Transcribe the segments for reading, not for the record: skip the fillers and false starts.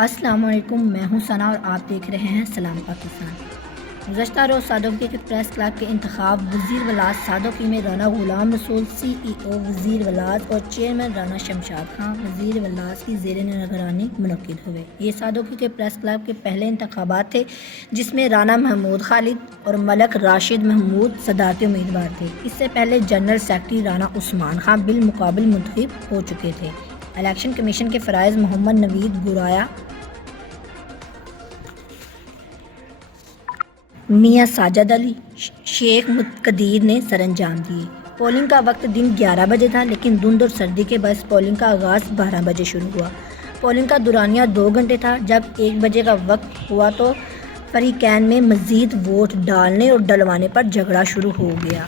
السلام علیکم، میں ہوں ثنا اور آپ دیکھ رہے ہیں سلام پاکستان۔ گزشتہ روز صادقی کے پریس کلب کے انتخاب وزیر ولاز صادقی میں رانا غلام رسول سی ای او وزیر ولاز اور چیئرمین رانا شمشاد خان وزیر ولاز کی زیر نگرانی منعقد ہوئے۔ یہ صادقی کے پریس کلب کے پہلے انتخابات تھے جس میں رانا محمود خالد اور ملک راشد محمود صدارتی امیدوار تھے۔ اس سے پہلے جنرل سیکرٹری رانا عثمان خان بالمقابل منتخب ہو چکے تھے۔ الیکشن کمیشن کے فرائض محمد نوید گرایا، میاں ساجد علی، شیخ قدیر نے سر انجام دیے۔ پولنگ کا وقت دن 11 بجے تھا، لیکن دھند اور سردی کے باعث پولنگ کا آغاز 12 بجے شروع ہوا۔ پولنگ کا دورانیہ 2 گھنٹے تھا۔ جب 1 بجے کا وقت ہوا تو فریقین میں مزید ووٹ ڈالنے اور ڈلوانے پر جھگڑا شروع ہو گیا۔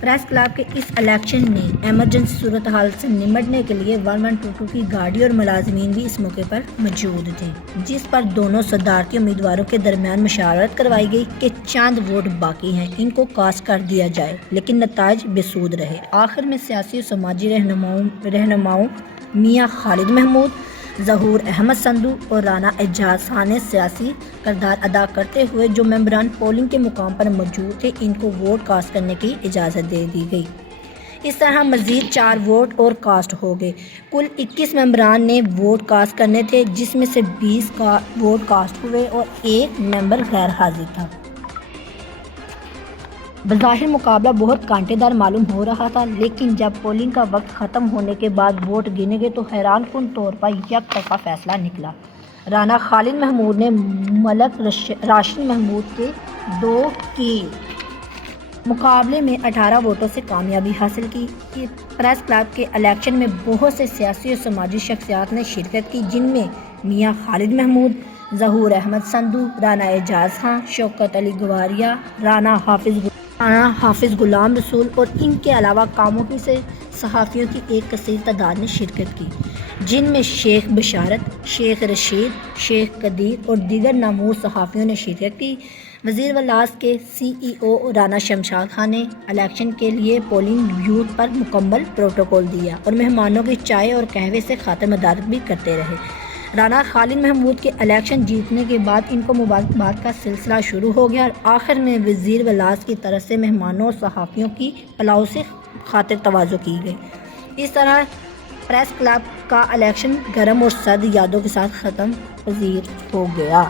پریس کلب کے اس الیکشن میں ایمرجنسی صورتحال سے نمٹنے کے لیے 1122 کی گاڑی اور ملازمین بھی اس موقع پر موجود تھے، جس پر دونوں صدارتی امیدواروں کے درمیان مشاورت کروائی گئی کہ چند ووٹ باقی ہیں، ان کو کاسٹ کر دیا جائے، لیکن نتائج بے سود رہے۔ آخر میں سیاسی اور سماجی رہنماؤں میاں خالد محمود، ظہور احمد سندھو اور رانا اعجاز خان نے سیاسی کردار ادا کرتے ہوئے جو ممبران پولنگ کے مقام پر موجود تھے ان کو ووٹ کاسٹ کرنے کی اجازت دے دی گئی۔ اس طرح مزید 4 ووٹ اور کاسٹ ہو گئے۔ کل 21 ممبران نے ووٹ کاسٹ کرنے تھے، جس میں سے 20 ووٹ کاسٹ ہوئے اور 1 ممبر غیر حاضر تھا۔ بظاہر مقابلہ بہت کانٹے دار معلوم ہو رہا تھا، لیکن جب پولنگ کا وقت ختم ہونے کے بعد ووٹ گنے گئے تو حیران کن طور پر یک طرفہ فیصلہ نکلا۔ رانا خالد محمود نے ملک راشد محمود کے 2 کے مقابلے میں 18 ووٹوں سے کامیابی حاصل کی۔ پریس کلب کے الیکشن میں بہت سے سیاسی اور سماجی شخصیات نے شرکت کی، جن میں میاں خالد محمود، ظہور احمد سندھو، رانا اعجاز خان، شوکت علی گواریا، رانا حافظ غلام رسول اور ان کے علاوہ کاموں کی سے صحافیوں کی ایک کثیر تعداد نے شرکت کی، جن میں شیخ بشارت، شیخ رشید، شیخ قدیر اور دیگر نامور صحافیوں نے شرکت کی۔ وزیر ولاز کے سی ای او رانا شمشاد خان نے الیکشن کے لیے پولنگ بوتھ پر مکمل پروٹوکول دیا اور مہمانوں کی چائے اور قہوے سے خاطر مدارت بھی کرتے رہے۔ رانا خالد محمود کے الیکشن جیتنے کے بعد ان کو مبارکباد کا سلسلہ شروع ہو گیا اور آخر میں وزیر ولاز کی طرف سے مہمانوں اور صحافیوں کی پلاؤ سے خاطر تواضع کی گئی۔ اس طرح پریس کلب کا الیکشن گرم اور سرد یادوں کے ساتھ ختم پذیر ہو گیا۔